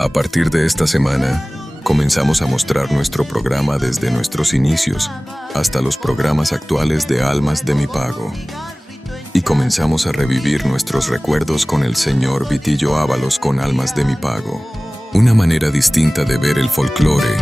A partir de esta semana, comenzamos a mostrar nuestro programa desde nuestros inicios hasta los programas actuales de Almas de mi Pago. Y comenzamos a revivir nuestros recuerdos con el señor Vitillo Ábalos con Almas de mi Pago. Una manera distinta de ver el folclore.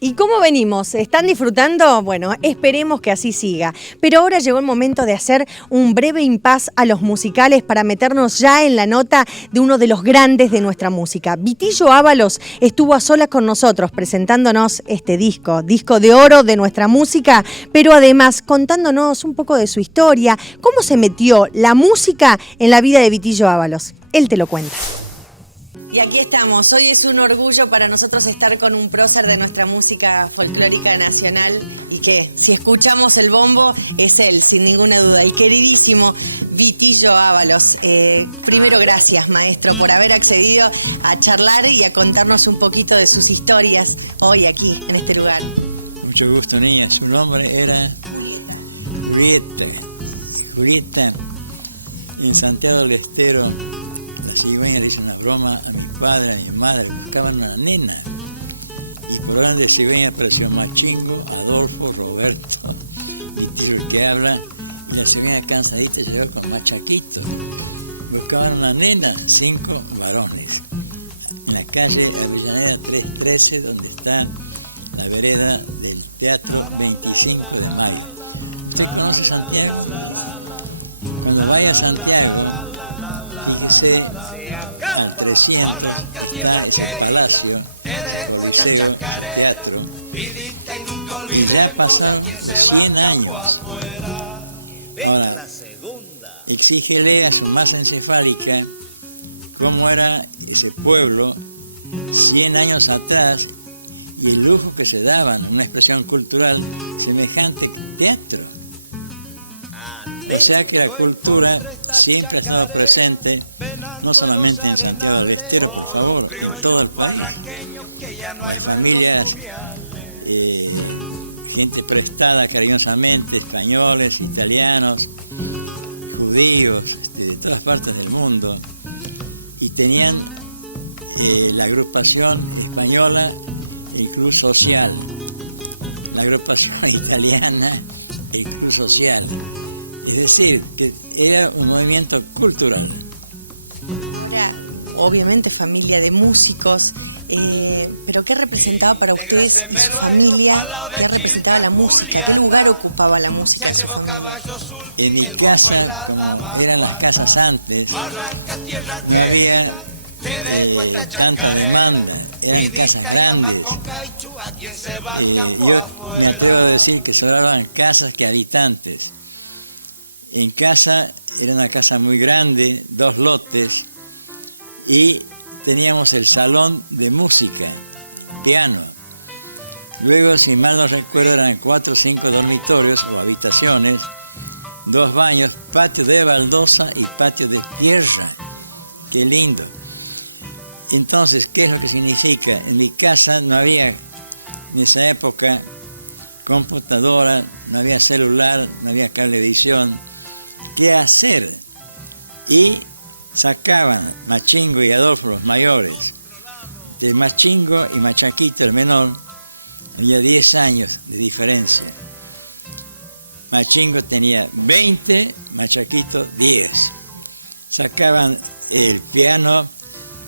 ¿Y cómo venimos? ¿Están disfrutando? Bueno, esperemos que así siga. Pero ahora llegó el momento de hacer un breve impas a los musicales para meternos ya en la nota de uno de los grandes de nuestra música. Vitillo Ábalos estuvo a solas con nosotros presentándonos este disco de oro de nuestra música, pero además contándonos un poco de su historia, cómo se metió la música en la vida de Vitillo Ábalos. Él te lo cuenta. Y aquí estamos. Hoy es un orgullo para nosotros estar con un prócer de nuestra música folclórica nacional y que, si escuchamos el bombo, es él, sin ninguna duda, el queridísimo Vitillo Ábalos. Primero, gracias, maestro, por haber accedido a charlar y a contarnos un poquito de sus historias hoy aquí, en este lugar. Mucho gusto, niña. Su nombre era... Julieta, en Santiago del Estero. La cigüeña le hizo una broma a mi padre, a mi madre, buscaban una nena. Y por orden de cigüeña apareció Machingo, Adolfo, Roberto, Vitillo el que habla, y la cigüeña cansadita llegó con Machaquito. Buscaban una nena, 5 varones. En la calle Avellaneda 313, donde está la vereda del Teatro 25 de Mayo. ¿Usted conoce Santiago? Cuando vaya a Santiago, fíjese, al 300 está ese palacio, ese coliseo, ese teatro, y ya pasaron los 100 años. Ahora, exígele a su masa encefálica cómo era ese pueblo 100 años atrás y el lujo que se daban, una expresión cultural semejante teatro. O sea que la cultura siempre ha estado presente, no solamente en Santiago del Estero, por favor, en todo el país. Las familias, gente prestada cariñosamente, españoles, italianos, judíos, de todas partes del mundo, y tenían la agrupación española, el Club Social, la agrupación italiana, el Club Social. Es decir, que era un movimiento cultural. Ahora, obviamente familia de músicos, pero ¿qué representaba para ustedes y su familia? ¿Qué representaba la música? ¿Qué lugar ocupaba la música en su familia? En mi casa, como eran las casas antes, no había tanta demanda, eran casas grandes. Yo me atrevo a decir que sobraban casas que habitantes. En casa, era una casa muy grande, 2 lotes, y teníamos el salón de música, piano. Luego, si mal no recuerdo, eran 4 o 5 dormitorios o habitaciones, 2 baños, patio de baldosa y patio de tierra. ¡Qué lindo! Entonces, ¿qué es lo que significa? En mi casa no había, en esa época, computadora, no había celular, no había cablevisión. ¿Qué hacer? Y sacaban Machingo y Adolfo, los mayores. De Machingo y Machaquito, el menor, había 10 años de diferencia. Machingo tenía 20, Machaquito 10. Sacaban el piano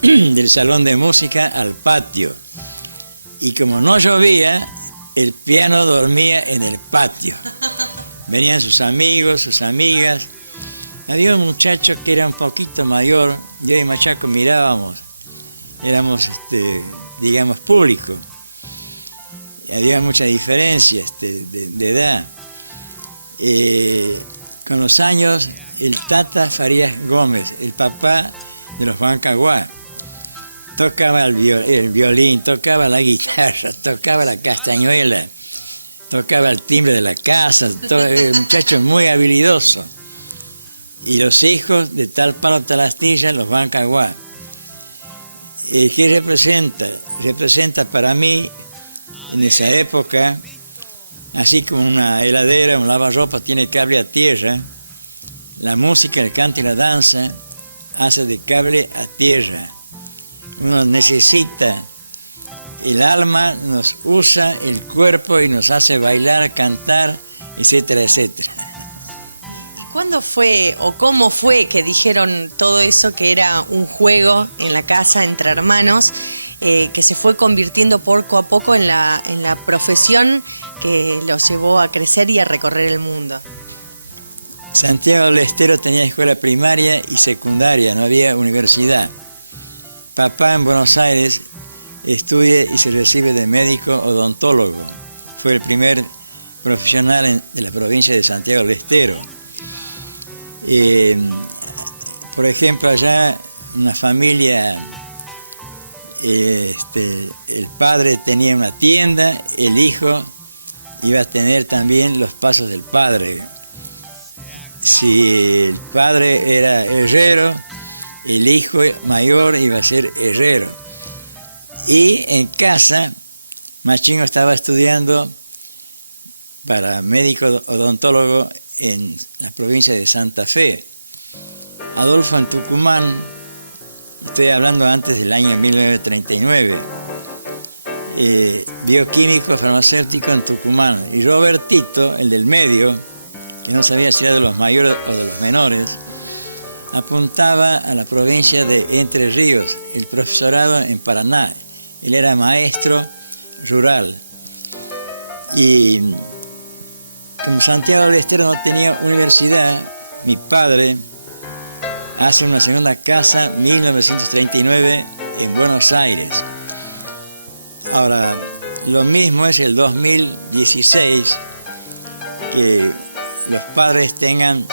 del salón de música al patio. Y como no llovía, el piano dormía en el patio. Venían sus amigos, sus amigas. Había un muchacho que era un poquito mayor, yo y Machaco mirábamos, éramos, digamos, público. Había mucha diferencia de edad. Con los años, el Tata Farías Gómez, el papá de los Bancaguá, tocaba el violín, tocaba la guitarra, tocaba la castañuela, tocaba el timbre de la casa, un muchacho muy habilidoso. Y los hijos de tal palo tal astilla, los Bancaguá. ¿Qué representa? Representa para mí, en esa época, así como una heladera, un lavarropa tiene cable a tierra, la música, el canto y la danza hace de cable a tierra. Uno necesita, el alma nos usa el cuerpo y nos hace bailar, cantar, etcétera, etcétera. ¿Y cuándo fue o cómo fue que dijeron todo eso que era un juego en la casa entre hermanos, que se fue convirtiendo poco a poco en la profesión que los llevó a crecer y a recorrer el mundo? Santiago del Estero tenía escuela primaria y secundaria, no había universidad. Papá en Buenos Aires estudia y se recibe de médico odontólogo. Fue el primer profesional de la provincia de Santiago del Estero. Por ejemplo, allá una familia, el padre tenía una tienda, el hijo iba a tener también los pasos del padre. Si el padre era herrero, el hijo mayor iba a ser herrero. Y en casa, Machingo estaba estudiando para médico odontólogo en la provincia de Santa Fe. Adolfo en Tucumán, estoy hablando antes del año 1939, bioquímico farmacéutico en Tucumán. Y Robertito, el del medio, que no sabía si era de los mayores o de los menores, apuntaba a la provincia de Entre Ríos, el profesorado en Paraná. Él era maestro rural. Y como Santiago del Estero no tenía universidad, mi padre hace una segunda casa en 1939 en Buenos Aires. Ahora, lo mismo es el 2016, que los padres tengan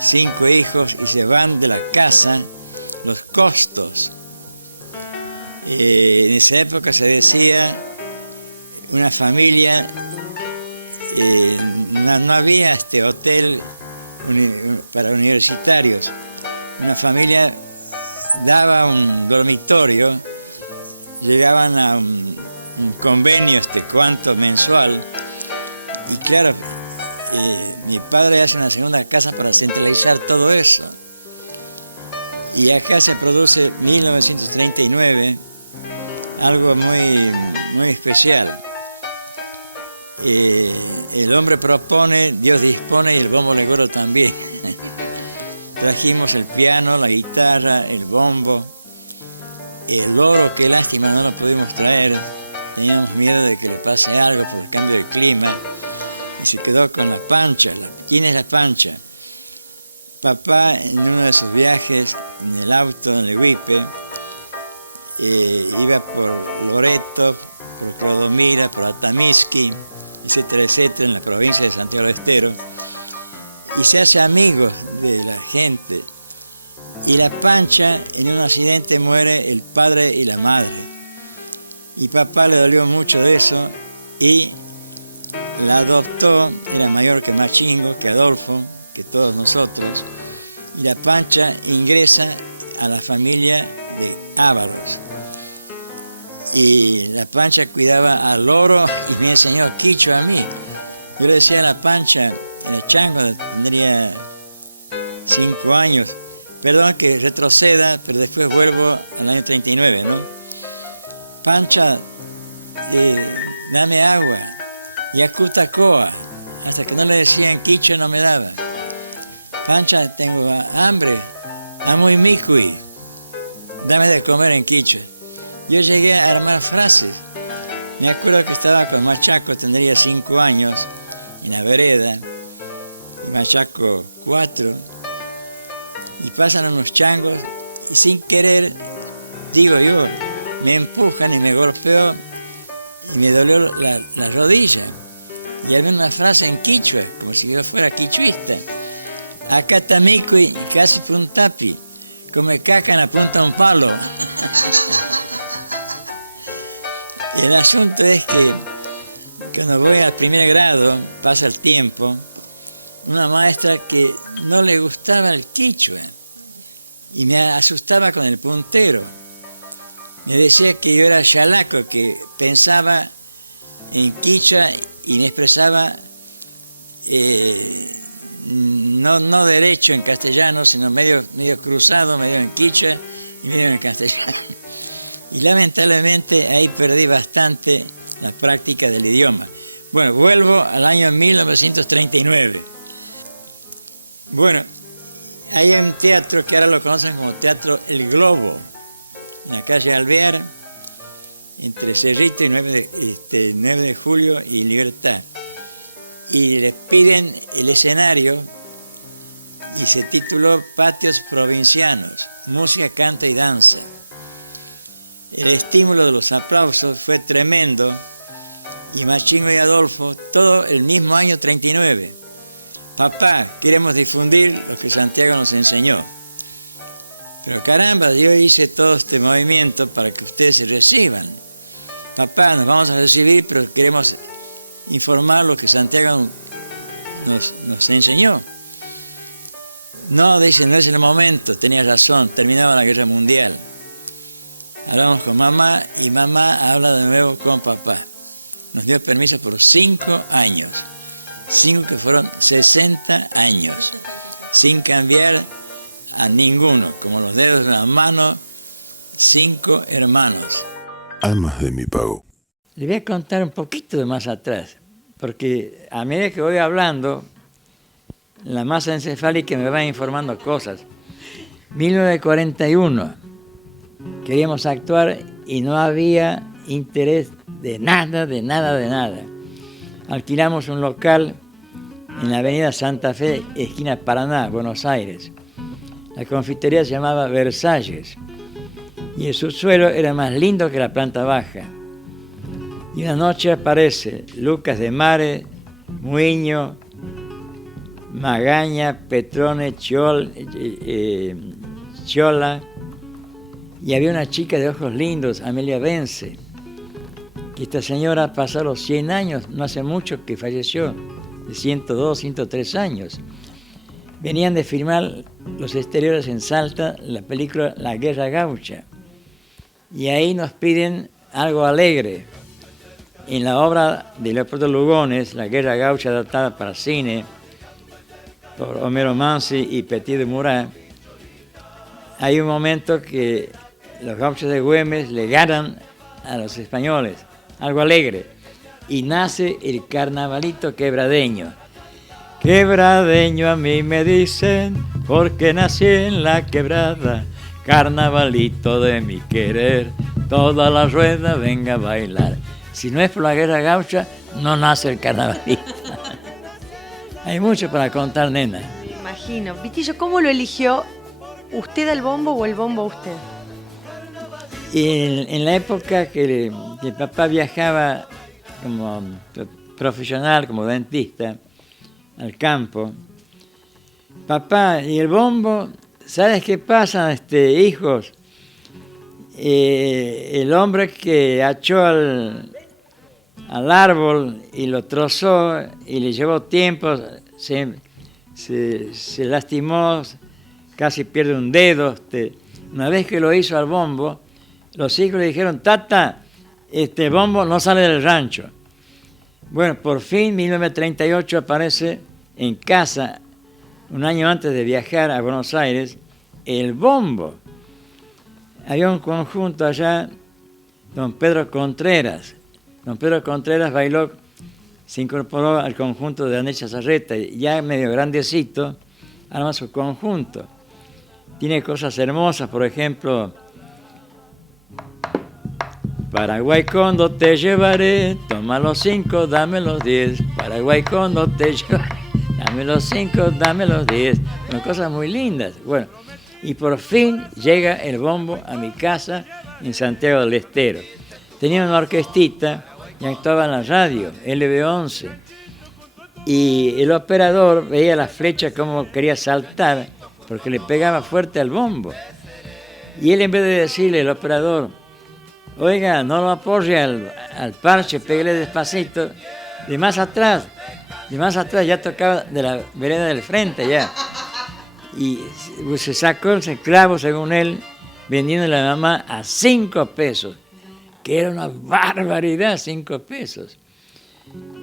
5 hijos y se van de la casa, los costos. En esa época se decía una familia, no había hotel para universitarios. Una familia daba un dormitorio, llegaban a un convenio cuánto mensual, y claro, mi padre hace una segunda casa para centralizar todo eso. Y acá se produce 1939 algo muy, muy especial. El hombre propone, Dios dispone y el bombo legoro también. Trajimos el piano, la guitarra, el bombo, el loro, qué lástima no lo pudimos traer. Teníamos miedo de que le pase algo por el cambio de clima. Y se quedó con la pancha. ¿Quién es la pancha? Papá, en uno de sus viajes en el auto en Lehuipe, iba por Loreto, por Clodomira, por Atamisqui, etcétera, etcétera, en la provincia de Santiago del Estero, y se hace amigo de la gente. Y la pancha, en un accidente muere el padre y la madre. Y papá le dolió mucho de eso y la adoptó, era mayor que Machingo, que Adolfo, que todos nosotros, y la pancha ingresa a la familia de Ábalos. Y la pancha cuidaba al loro y me enseñó quichua a mí. Yo le decía a la pancha, era chango, tendría 5 años, perdón que retroceda, pero después vuelvo al año 39, ¿no? Pancha, dame agua. Yacutacoa, hasta que no le decían quichua no me daba. Pancha, tengo hambre, amuy micui, dame de comer en quichua. Yo llegué a armar frases. Me acuerdo que estaba con Machaco, tendría 5 años, en la vereda, y Machaco 4, y pasan unos changos, y sin querer, digo yo, me empujan y me golpeó, y me dolió la rodilla. Y había una frase en quichua, como si yo fuera quichuista. Acá tamicui, casi puntapi, come caca en la punta de un palo. El asunto es que cuando voy al primer grado, pasa el tiempo, una maestra que no le gustaba el quichua y me asustaba con el puntero. me decía que yo era chalaco, que pensaba en quichua y me expresaba no derecho en castellano, sino medio cruzado, medio en quichua y medio en castellano. Y lamentablemente ahí perdí bastante la práctica del idioma. Bueno, vuelvo al año 1939. Bueno, hay un teatro que ahora lo conocen como Teatro El Globo, en la calle Alvear, entre Cerrito y 9 de Julio y Libertad. Y le piden el escenario y se tituló Patios Provincianos, música, canto y danza. El estímulo de los aplausos fue tremendo y Machingo y Adolfo, todo el mismo año 39. Papá, queremos difundir lo que Santiago nos enseñó. Pero caramba, yo hice todo este movimiento para que ustedes se reciban. Papá, nos vamos a recibir, pero queremos informar lo que Santiago nos enseñó. No, dicen, no es el momento, tenía razón, terminaba la guerra mundial. Hablamos con mamá y mamá habla de nuevo con papá. Nos dio permiso por 5 años. 5 que fueron 60 años, sin cambiar a ninguno, como los dedos de una mano, 5 hermanos. Almas de mi pago. Le voy a contar un poquito de más atrás, porque a medida que voy hablando, la masa encefálica me va informando cosas. 1941, queríamos actuar y no había interés de nada. Alquilamos un local en la avenida Santa Fe, esquina Paraná, Buenos Aires. La confitería se llamaba Versalles y el subsuelo era más lindo que la planta baja. Y una noche aparece Lucas de Mare, Muiño, Magaña, Petrone, Chiola, y había una chica de ojos lindos, Amelia Vence. Y esta señora ha pasado los 100 años, no hace mucho que falleció, de 102, 103 años. Venían de filmar los exteriores en Salta, la película La Guerra Gaucha. Y ahí nos piden algo alegre. En la obra de Leopoldo Lugones, La Guerra Gaucha, adaptada para cine, por Homero Manzi y Petit de Murat, hay un momento que los gauchos de Güemes le ganan a los españoles, algo alegre, y nace el carnavalito quebradeño. Quebradeño a mí me dicen, porque nací en la quebrada, carnavalito de mi querer, toda la rueda venga a bailar. Si no es por la guerra gaucha, no nace el carnavalito. Hay mucho para contar, nena. Me imagino. Vitillo, ¿cómo lo eligió? ¿Usted al bombo o el bombo a usted? Y en la época que papá viajaba como profesional, como dentista, al campo, papá y el bombo, ¿sabes qué pasa, hijos? El hombre que achó al árbol y lo trozó y le llevó tiempo, se lastimó, casi pierde un dedo. Una vez que lo hizo al bombo, los hijos le dijeron, tata, este bombo no sale del rancho. Bueno, por fin, 1938 aparece en casa, un año antes de viajar a Buenos Aires, el bombo. Había un conjunto allá, don Pedro Contreras. Don Pedro Contreras bailó, se incorporó al conjunto de Andrés Chazarreta, ya medio grandecito, arma su conjunto. Tiene cosas hermosas, por ejemplo, Paraguay cuando te llevaré, toma los 5, dame los 10. Paraguay cuando te llevaré, dame los 5, dame los 10. Son cosas muy lindas. Bueno, y por fin llega el bombo a mi casa en Santiago del Estero. Tenía una orquestita y actuaba en la radio, LB11. Y el operador veía la flecha como quería saltar, porque le pegaba fuerte al bombo. Y él, en vez de decirle, el operador, oiga, no lo apoye al parche, pégale despacito, de más atrás, ya tocaba de la vereda del frente ya. Y se sacó ese clavo, según él, vendiendo la mamá a 5 pesos, que era una barbaridad, 5 pesos.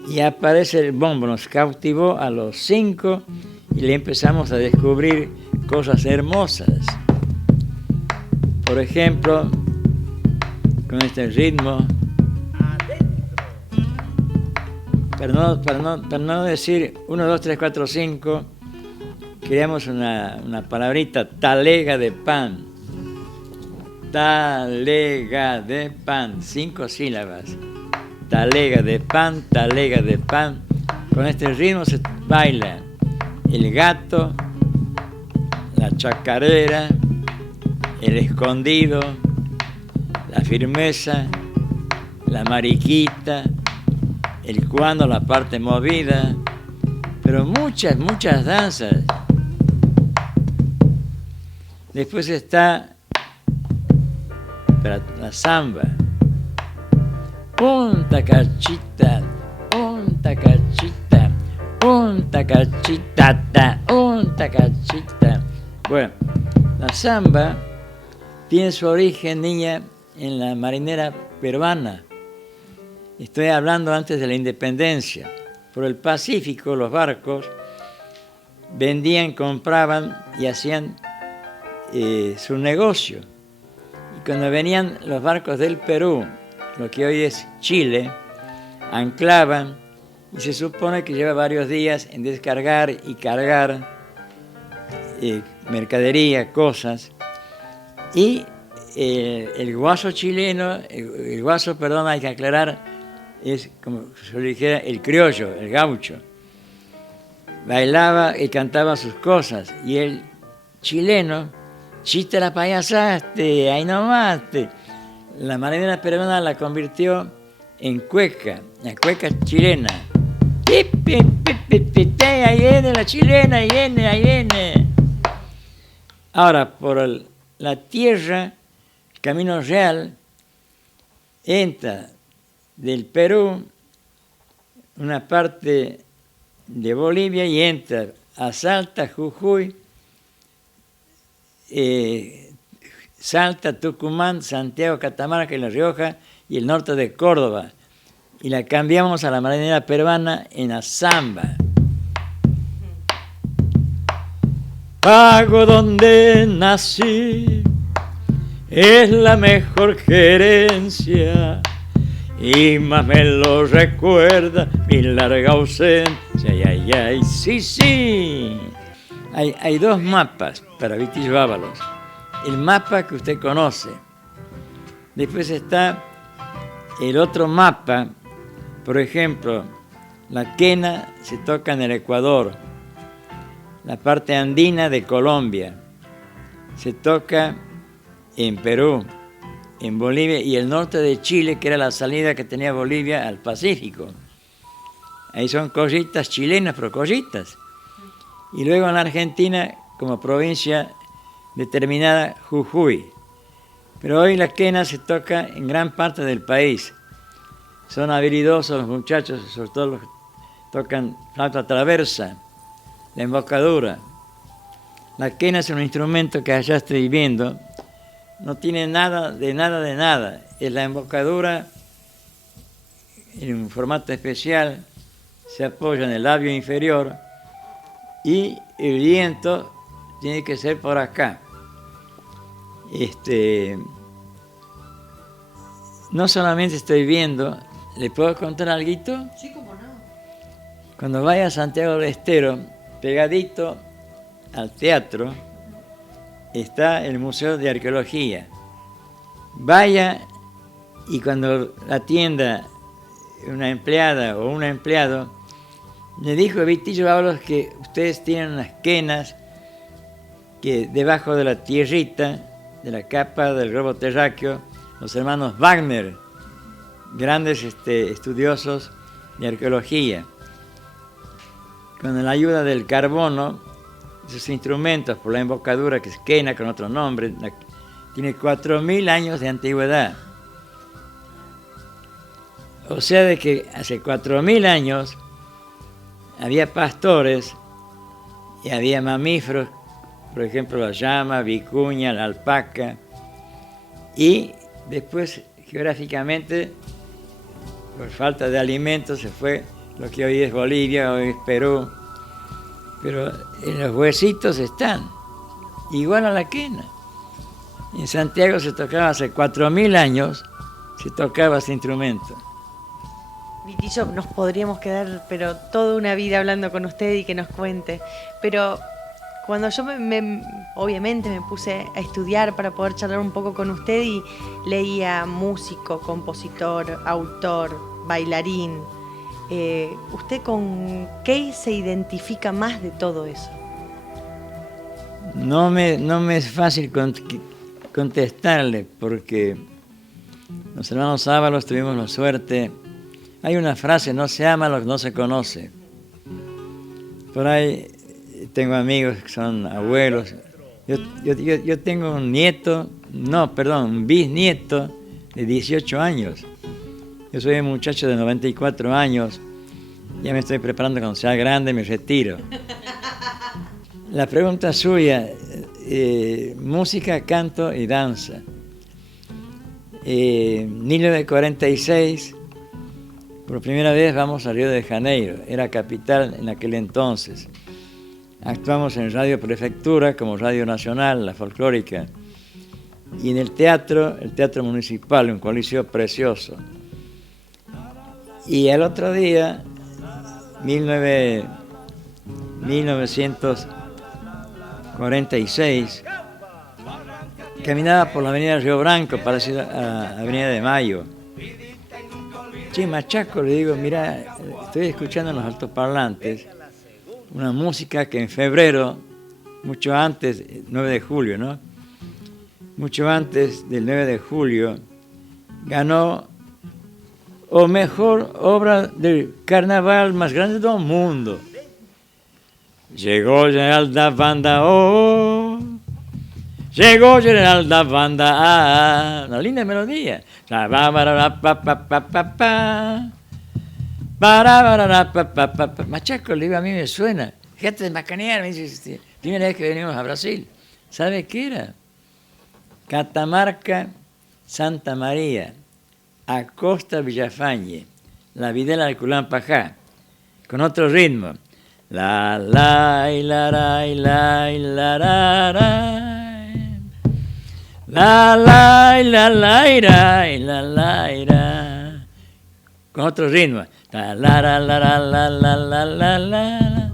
Y aparece el bombo, nos cautivó a los 5 y le empezamos a descubrir cosas hermosas. Por ejemplo, con este ritmo, para no decir 1, 2, 3, 4, 5, creamos una palabrita, talega de pan. Talega de pan, 5 sílabas. Talega de pan, talega de pan. Con este ritmo se baila el gato, la chacarera, el escondido, la firmeza, la mariquita, el cuando, la parte movida, pero muchas danzas. Después está la samba. Punta cachita, punta cachita, punta cachita, punta cachita. Bueno, la samba tiene su origen, niña, en la marinera peruana. Estoy hablando antes de la independencia. Por el Pacífico, los barcos vendían, compraban y hacían su negocio. Y cuando venían los barcos del Perú, lo que hoy es Chile, anclaban y se supone que lleva varios días en descargar y cargar mercadería, cosas. Y el guaso chileno, el guaso, perdón, hay que aclarar, es como si yo dijera el criollo, el gaucho. Bailaba y cantaba sus cosas. Y el chileno, chiste la payasaste, ahí nomás. La marinera peruana la convirtió en cueca, la cueca chilena. Ahí viene la chilena, ahí viene, ahí viene. Ahora, por la tierra, el camino real, entra del Perú una parte de Bolivia y entra a Salta, Jujuy, Salta, Tucumán, Santiago, Catamarca y La Rioja y el norte de Córdoba. Y la cambiamos a la marinera peruana en la samba. Pago donde nací, es la mejor gerencia, y más me lo recuerda mi larga ausencia. Ay, ay, ay, sí, sí. Hay 2 mapas para Vitillo Ábalos. El mapa que usted conoce. Después está el otro mapa. Por ejemplo, la quena se toca en el Ecuador, la parte andina de Colombia se toca en Perú, en Bolivia y el norte de Chile, que era la salida que tenía Bolivia al Pacífico. Ahí son cositas chilenas, pero cositas. Y luego en la Argentina, como provincia determinada, Jujuy. Pero hoy la quena se toca en gran parte del país. Son habilidosos los muchachos, sobre todo los que tocan flauta traversa, la embocadura. La quena es un instrumento que allá estoy viendo, no tiene nada de nada. Es la embocadura en un formato especial, se apoya en el labio inferior y el viento tiene que ser por acá. No solamente estoy viendo, ¿le puedo contar algo? Sí, cómo no. Cuando vaya a Santiago del Estero, pegadito al teatro, está el Museo de Arqueología. Vaya y cuando la atienda una empleada o un empleado, le dijo a Vitillo Ábalos que ustedes tienen unas quenas que debajo de la tierrita, de la capa del globo terráqueo, los hermanos Wagner, grandes estudiosos de arqueología, con la ayuda del carbono, esos instrumentos por la embocadura que es quena con otro nombre, tiene 4.000 años de antigüedad. O sea de que hace 4.000 años había pastores y había mamíferos, por ejemplo la llama, vicuña, la alpaca, Y después, geográficamente, por falta de alimentos, se fue lo que hoy es Bolivia, hoy es Perú. Pero en los huesitos están, igual a la quena. En Santiago se tocaba hace 4.000 años, se tocaba este instrumento. Vitillo, nos podríamos quedar pero toda una vida hablando con usted y que nos cuente. Pero cuando yo obviamente me puse a estudiar para poder charlar un poco con usted y leía músico, compositor, autor, bailarín, ¿usted con qué se identifica más de todo eso? No me es fácil contestarle porque los hermanos Ábalos tuvimos la suerte. Hay una frase: no se ama lo que no se conoce. Por ahí tengo amigos que son abuelos. Yo tengo un bisnieto de 18 años. Yo soy un muchacho de 94 años. Ya me estoy preparando cuando sea grande, me retiro. La pregunta suya, música, canto y danza. 1946, por primera vez vamos a Río de Janeiro, era capital en aquel entonces. Actuamos en Radio Prefectura como Radio Nacional, la folclórica, y en el teatro municipal, un coliseo precioso. Y el otro día, 1946, caminaba por la avenida Río Branco, parecida a la avenida de Mayo. Che, Machaco, le digo, mira, estoy escuchando en los altoparlantes una música que en febrero, mucho antes, 9 de julio, ¿no? Mucho antes del 9 de julio, ganó o mejor obra del carnaval más grande del mundo. Llegó General da Banda, oh, llegó General da Banda, ah, una linda melodía. Machaco, le digo, a mí me suena. Fíjate de macanear, me dice, primera vez que venimos a Brasil. ¿Sabe qué era? Catamarca, Santa María, Acosta, Villafañe, La Videla del Culán Pajá, con otro ritmo. La la y la ra y la y la ra ra. La la y la la y ra y la la y ra. Con otro ritmo. La la la la la la la la la la.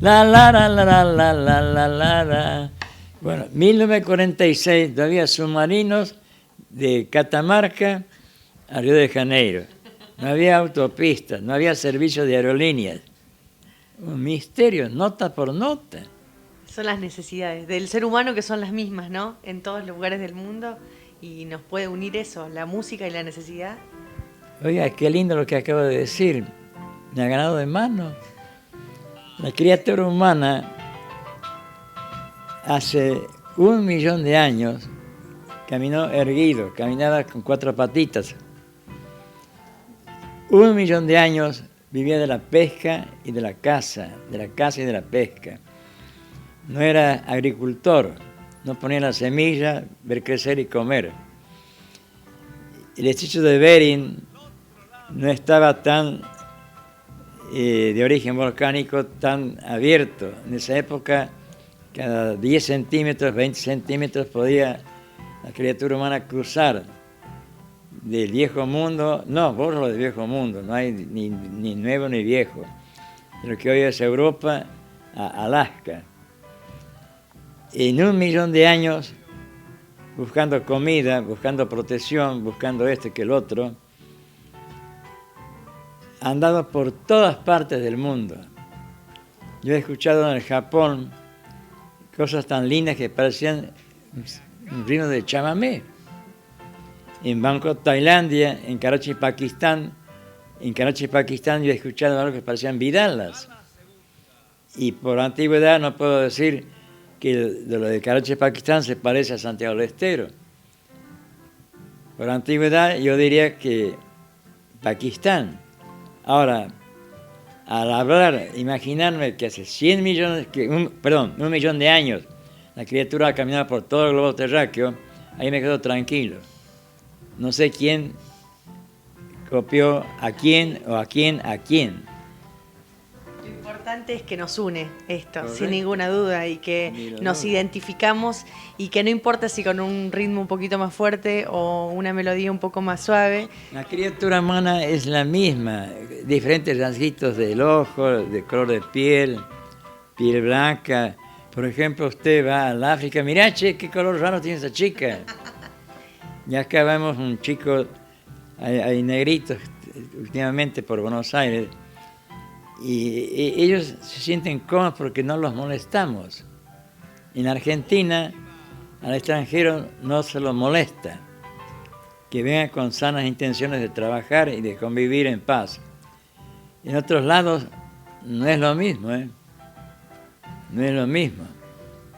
La la la la la la la la la la. Bueno, 1946 todavía submarinos de Catamarca a Río de Janeiro. No había autopistas, no había servicio de aerolíneas. Un misterio, nota por nota. Son las necesidades del ser humano que son las mismas, ¿no? En todos los lugares del mundo, y nos puede unir eso, la música y la necesidad. Oiga, qué lindo lo que acabo de decir. Me ha ganado de mano. La criatura humana hace 1 millón de años caminó erguido, caminaba con 4 patitas. 1 millón de años vivía de la pesca y de la caza y de la pesca. No era agricultor, no ponía la semilla, ver crecer y comer. El estrecho de Bering no estaba tan de origen volcánico, tan abierto. En esa época, cada 10 centímetros, 20 centímetros podía la criatura humana cruzar del viejo mundo. No, borro del viejo mundo, no hay ni nuevo ni viejo. De lo que hoy es Europa a Alaska. En 1 millón de años, buscando comida, buscando protección, buscando esto que el otro, han andado por todas partes del mundo. Yo he escuchado en el Japón cosas tan lindas que parecían un ritmo de chamamé. En Bangkok, Tailandia, en Karachi, Pakistán. En Karachi, Pakistán, yo he escuchado algo que parecían vidalas. Y por antigüedad no puedo decir que de lo de Karachi, Pakistán se parece a Santiago del Estero. Por antigüedad yo diría que Pakistán. Ahora, al hablar, imaginarme que hace 100 millones, 1 millón de años, la criatura ha caminado por todo el globo terráqueo, ahí me quedo tranquilo. No sé quién copió a quién o a quién a quién. Lo importante es que nos une esto, Correcto. sin ninguna duda, y que nos identificamos y que no importa si con un ritmo un poquito más fuerte o una melodía un poco más suave. La criatura humana es la misma, diferentes rasguitos del ojo, de color de piel blanca. Por ejemplo, usted va al África, mirá, che, qué color raro tiene esa chica. Y acá vemos un chico, hay negritos últimamente por Buenos Aires, y ellos se sienten cómodos porque no los molestamos. En Argentina, al extranjero no se los molesta, que vengan con sanas intenciones de trabajar y de convivir en paz. En otros lados no es lo mismo, ¿eh? No es lo mismo.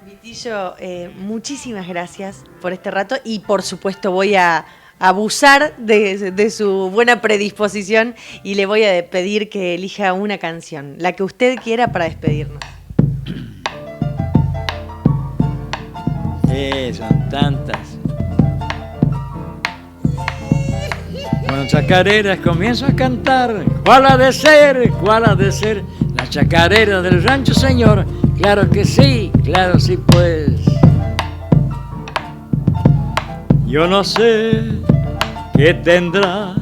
Vitillo, muchísimas gracias por este rato y por supuesto voy a abusar de su buena predisposición y le voy a pedir que elija una canción, la que usted quiera para despedirnos. Son tantas. Bueno, chacareras comienzo a cantar. ¿Cuál ha de ser? ¿Cuál ha de ser? La chacarera del rancho, señor. Claro que sí, claro sí pues. Yo no sé qué tendrá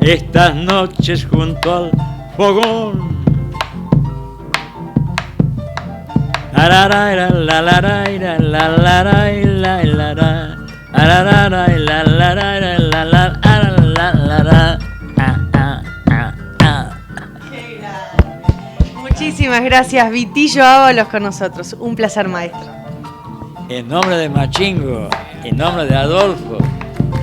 estas noches junto al fogón. La la la la la la la la la la la la la. Muchísimas gracias, Vitillo Ábalos con nosotros. Un placer, maestro. En nombre de Machingo, en nombre de Adolfo,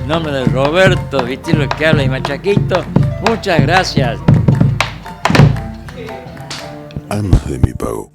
en nombre de Roberto, Vitillo que habla y Machaquito, muchas gracias. Almas de mi pago.